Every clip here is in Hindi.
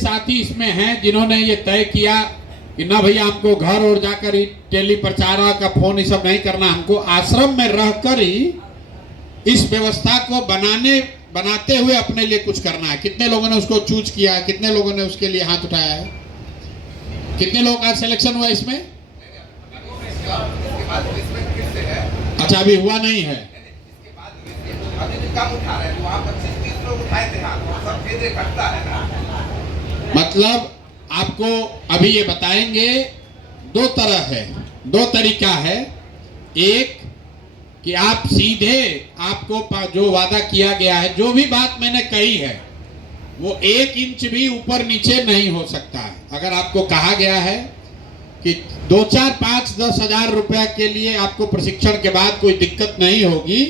साथी इसमें हैं जिन्होंने ये तय किया कि ना भैया हमको घर और जाकर ही टेली प्रचारक का फोन ये सब नहीं करना, हमको आश्रम में रहकर ही इस व्यवस्था को बनाते हुए अपने लिए कुछ करना है। कितने लोगों ने उसको चूज किया, कितने लोगों ने उसके लिए हाथ उठाया है, कितने लोगों का सिलेक्शन हुआ इसमें? अच्छा, अभी हुआ नहीं है। मतलब आपको अभी ये बताएंगे, दो तरह है, दो तरीका है। एक कि आप सीधे, आपको जो वादा किया गया है, जो भी बात मैंने कही है वो 1 इंच भी ऊपर नीचे नहीं हो सकता है। अगर आपको कहा गया है कि 2, 4, 5, 10 हजार रुपया के लिए आपको प्रशिक्षण के बाद कोई दिक्कत नहीं होगी,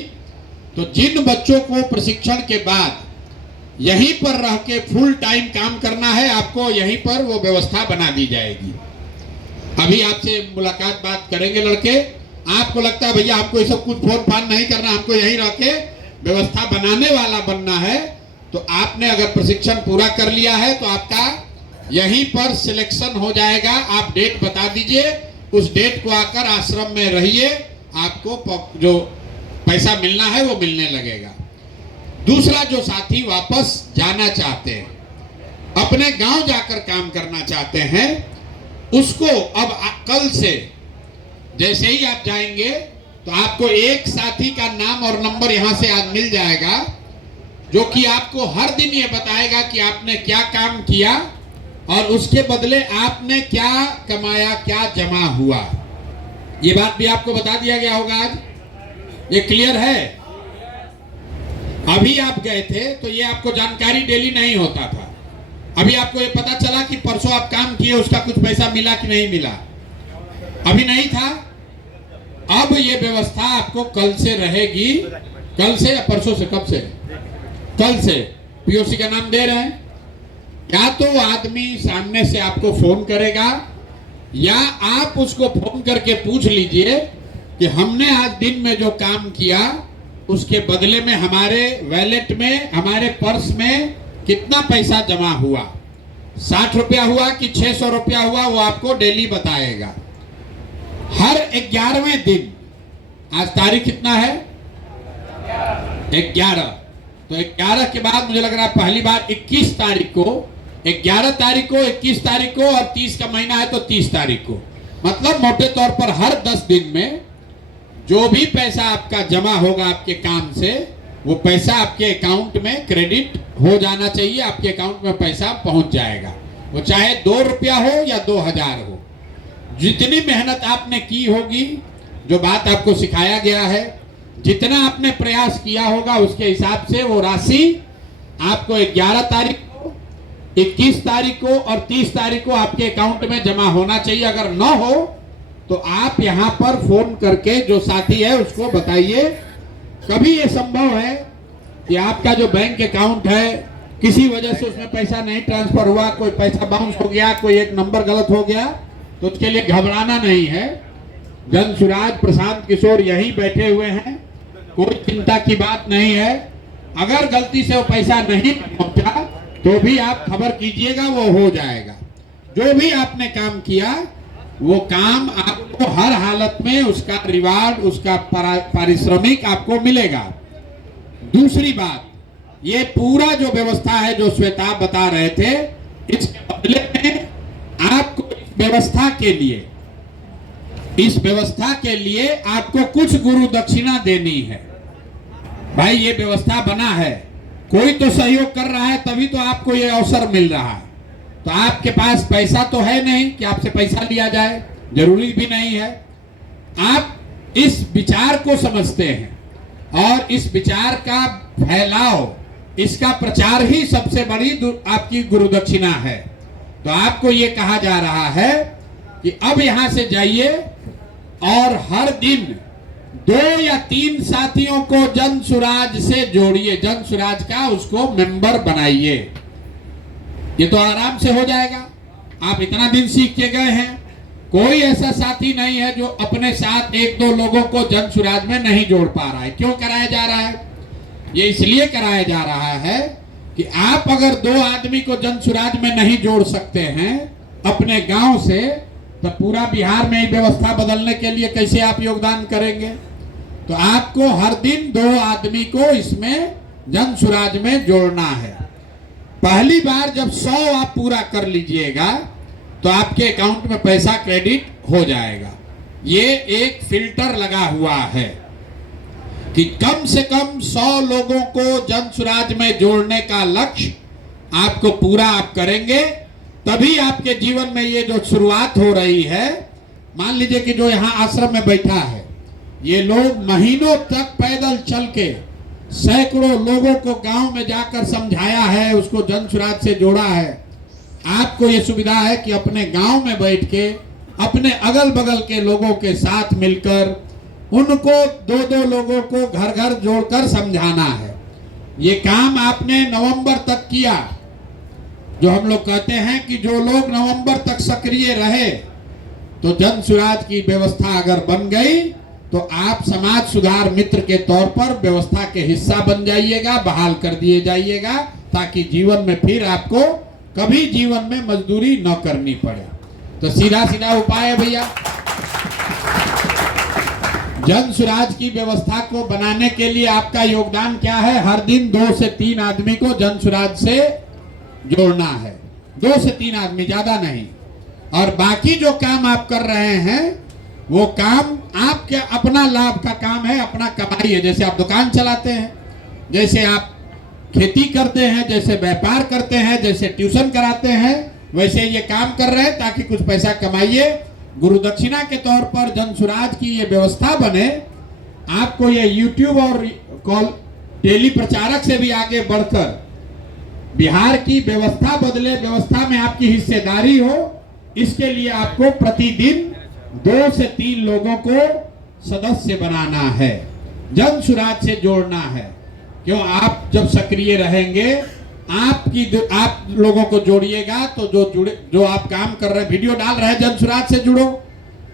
तो जिन बच्चों को प्रशिक्षण के बाद यहीं पर रह के फुल टाइम काम करना है, आपको यहीं पर वो व्यवस्था बना दी जाएगी। अभी आपसे मुलाकात बात करेंगे लड़के। आपको लगता है भैया आपको ये सब कुछ फोन फान नहीं करना, हमको यहीं रह के व्यवस्था बनाने वाला बनना है, तो आपने अगर प्रशिक्षण पूरा कर लिया है तो आपका यहीं पर सिलेक्शन हो जाएगा। आप डेट बता दीजिए, उस डेट को आकर आश्रम में रहिए, आपको जो पैसा मिलना है वो मिलने लगेगा। दूसरा, जो साथी वापस जाना चाहते हैं, अपने गांव जाकर काम करना चाहते हैं, उसको अब कल से जैसे ही आप जाएंगे तो आपको एक साथी का नाम और नंबर यहां से आज मिल जाएगा, जो कि आपको हर दिन ये बताएगा कि आपने क्या काम किया और उसके बदले आपने क्या कमाया, क्या जमा हुआ। ये बात भी आपको बता दिया गया होगा आज। ये क्लियर है? अभी आप गए थे तो ये आपको जानकारी डेली नहीं होता था। अभी आपको ये पता चला कि परसों आप काम किए, उसका कुछ पैसा मिला कि नहीं मिला, अभी नहीं था। अब ये व्यवस्था आपको कल से रहेगी। कल से या परसों से? कब से? कल से। पीओसी का नाम दे रहे हैं। या तो वो आदमी सामने से आपको फोन करेगा, या आप उसको फोन करके पूछ लीजिए कि हमने आज दिन में जो काम किया उसके बदले में हमारे वैलेट में, हमारे पर्स में कितना पैसा जमा हुआ, 60 रुपया हुआ कि 600 रुपया हुआ, वो आपको डेली बताएगा। हर 11वें दिन, आज तारीख कितना है? 11। तो 11 के बाद मुझे लग रहा है पहली बार 21 तारीख को, 11 तारीख को, 21 तारीख को, और 30 का महीना है तो 30 तारीख को, मतलब मोटे तौर पर हर 10 दिन में जो भी पैसा आपका जमा होगा आपके काम से, वो पैसा आपके अकाउंट में क्रेडिट हो जाना चाहिए। आपके अकाउंट में पैसा पहुंच जाएगा, वो चाहे 2 रुपया हो या 2000 हो। जितनी मेहनत आपने की होगी, जो बात आपको सिखाया गया है, जितना आपने प्रयास किया होगा, उसके हिसाब से वो राशि आपको 11 तारीख को, 21 तारीख को और 30 तारीख को आपके अकाउंट में जमा होना चाहिए। अगर न हो तो आप यहाँ पर फोन करके जो साथी है उसको बताइए। कभी ये संभव है कि आपका जो बैंक अकाउंट है किसी वजह से उसमें पैसा नहीं ट्रांसफर हुआ, कोई पैसा बाउंस हो गया, कोई एक नंबर गलत हो गया, तो उसके लिए घबराना नहीं है। जन सुराज प्रशांत किशोर यहीं बैठे हुए हैं, कोई चिंता की बात नहीं है। अगर गलती से वो पैसा नहीं पहुंचा तो भी आप खबर कीजिएगा, वो हो जाएगा। जो भी आपने काम किया वो काम आपको हर हालत में उसका रिवार्ड, उसका पारिश्रमिक आपको मिलेगा। दूसरी बात, ये पूरा जो व्यवस्था है जो श्वेता बता रहे थे, इसके बदले में आपको इस व्यवस्था के लिए आपको कुछ गुरु दक्षिणा देनी है। भाई ये व्यवस्था बना है, कोई तो सहयोग कर रहा है, तभी तो आपको ये अवसर मिल रहा है। तो आपके पास पैसा तो है नहीं कि आपसे पैसा लिया जाए, जरूरी भी नहीं है। आप इस विचार को समझते हैं और इस विचार का फैलाव, इसका प्रचार ही सबसे बड़ी आपकी गुरु दक्षिणा है। तो आपको ये कहा जा रहा है कि अब यहां से जाइए और हर दिन 2 या 3 साथियों को जन सुराज से जोड़िए, जन सुराज का उसको मेंबर बनाइए। ये तो आराम से हो जाएगा। आप इतना दिन सीख के गए हैं, कोई ऐसा साथी नहीं है जो अपने साथ 1-2 लोगों को जन सुराज में नहीं जोड़ पा रहा है। क्यों कराया जा रहा है? ये इसलिए कराया जा रहा है कि आप अगर 2 आदमी को जन सुराज में नहीं जोड़ सकते हैं अपने गांव से, तो पूरा बिहार में व्यवस्था बदलने के लिए कैसे आप योगदान करेंगे? तो आपको हर दिन 2 आदमी को इसमें जन सुराज में जोड़ना है। पहली बार जब 100 आप पूरा कर लीजिएगा तो आपके अकाउंट में पैसा क्रेडिट हो जाएगा। ये एक फिल्टर लगा हुआ है कि कम से कम 100 लोगों को जन सुराज में जोड़ने का लक्ष्य आपको पूरा आप करेंगे, तभी आपके जीवन में ये जो शुरुआत हो रही है। मान लीजिए कि जो यहाँ आश्रम में बैठा है, ये लोग महीनों तक पैदल चल के सैकड़ों लोगों को गांव में जाकर समझाया है, उसको जन सुराज से जोड़ा है। आपको ये सुविधा है कि अपने गांव में बैठ के अपने अगल बगल के लोगों के साथ मिलकर उनको 2-2 लोगों को घर घर जोड़कर समझाना है। ये काम आपने नवंबर तक किया। जो हम लोग कहते हैं कि जो लोग नवंबर तक सक्रिय रहे, तो जन सुराज की व्यवस्था अगर बन गई तो आप समाज सुधार मित्र के तौर पर व्यवस्था के हिस्सा बन जाइएगा, बहाल कर दिए जाइएगा, ताकि जीवन में फिर आपको कभी जीवन में मजदूरी न करनी पड़े। तो सीधा सीधा उपाय है भैया, जन सुराज की व्यवस्था को बनाने के लिए आपका योगदान क्या है? हर दिन 2 से 3 आदमी को जन सुराज से जोड़ना है। 2 से 3 आदमी, ज्यादा नहीं। और बाकी जो काम आप कर रहे हैं वो काम आपके अपना लाभ का काम है, अपना कमाई है। जैसे आप दुकान चलाते हैं, जैसे आप खेती करते हैं, जैसे व्यापार करते हैं, जैसे ट्यूशन कराते हैं, वैसे ये काम कर रहे हैं ताकि कुछ पैसा कमाइए। गुरु दक्षिणा के तौर पर जन सुराज की ये व्यवस्था बने। आपको ये यूट्यूब और कॉल टेली प्रचारक से भी आगे बढ़कर बिहार की व्यवस्था बदले, व्यवस्था में आपकी हिस्सेदारी हो, इसके लिए आपको प्रतिदिन 2 से 3 लोगों को सदस्य बनाना है, जन सुराज से जोड़ना है। क्यों? आप जब सक्रिय रहेंगे, आप लोगों को जोड़िएगा तो जो आप काम कर रहे हैं, वीडियो डाल रहे हैं, जन सुराज से जुड़ो।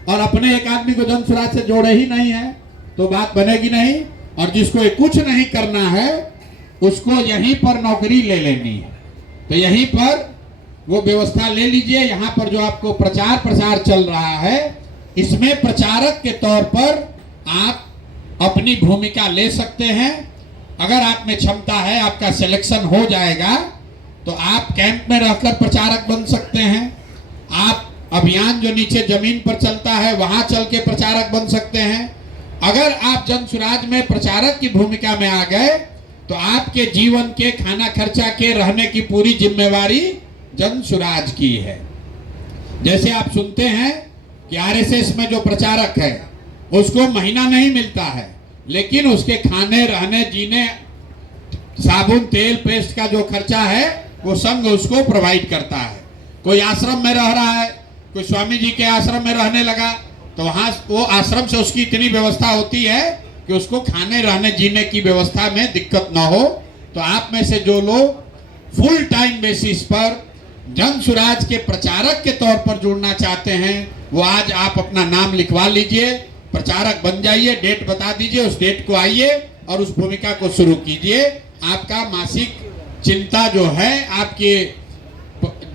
और अपने एक आदमी को जन सुराज से जोड़े ही नहीं है तो बात बनेगी नहीं। और जिसको ये कुछ नहीं करना है उसको यहीं पर नौकरी ले लेनी है, तो यहीं पर वो व्यवस्था ले लीजिए। यहाँ पर जो आपको प्रचार प्रसार चल रहा है, इसमें प्रचारक के तौर पर आप अपनी भूमिका ले सकते हैं। अगर आप में क्षमता है, आपका सिलेक्शन हो जाएगा तो आप कैंप में रहकर प्रचारक बन सकते हैं। आप अभियान जो नीचे जमीन पर चलता है वहां चल के प्रचारक बन सकते हैं। अगर आप जन सुराज में प्रचारक की भूमिका में आ गए तो आपके जीवन के खाना खर्चा के रहने की पूरी जिम्मेवारी जन सुराज की है। जैसे आप सुनते हैं कि आरएसएस में जो प्रचारक है उसको महीना नहीं मिलता है, लेकिन उसके खाने, रहने, जीने, साबुन, तेल, पेस्ट का जो खर्चा है वो संघ उसको प्रोवाइड करता है। कोई आश्रम में रह रहा है, कोई स्वामी जी के आश्रम में रहने लगा, तो वहां वो आश्रम से उसकी इतनी व्यवस्था होती है कि उसको खाने, रहने, जीने की व्यवस्था में दिक्कत ना हो। तो आप में से जो लोग फुल टाइम बेसिस पर जन सुराज के प्रचारक के तौर पर जुड़ना चाहते हैं, वो आज आप अपना नाम लिखवा लीजिए, प्रचारक बन जाइए। डेट बता दीजिए, उस डेट को आइए और उस भूमिका को शुरू कीजिए। आपका मासिक चिंता जो है, आपके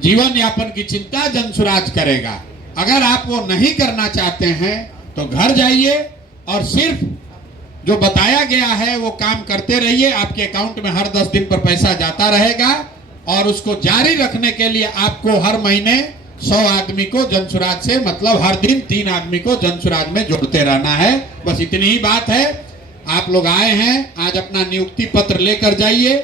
जीवन यापन की चिंता जन सुराज करेगा। अगर आप वो नहीं करना चाहते हैं तो घर जाइए और सिर्फ जो बताया गया है वो काम करते रहिए। आपके अकाउंट में हर 10 दिन पर पैसा जाता रहेगा और उसको जारी रखने के लिए आपको हर महीने 100 आदमी को जन सुराज से, मतलब हर दिन 3 आदमी को जन सुराज में जोड़ते रहना है। बस इतनी ही बात है। आप लोग आए हैं, आज अपना नियुक्ति पत्र लेकर जाइए,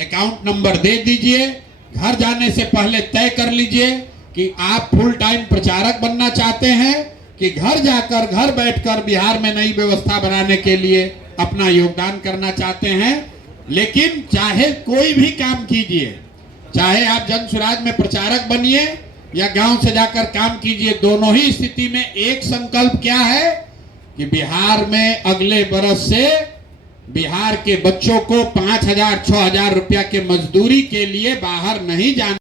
अकाउंट नंबर दे दीजिए। घर जाने से पहले तय कर लीजिए कि आप फुल टाइम प्रचारक बनना चाहते हैं कि घर जाकर, घर बैठकर बिहार में नई व्यवस्था बनाने के लिए अपना योगदान करना चाहते हैं। लेकिन चाहे कोई भी काम कीजिए, चाहे आप जन सुराज में प्रचारक बनिए या गांव से जाकर काम कीजिए, दोनों ही स्थिति में एक संकल्प क्या है कि बिहार में अगले बरस से बिहार के बच्चों को 5,000 6,000 रुपया के मजदूरी के लिए बाहर नहीं जाना।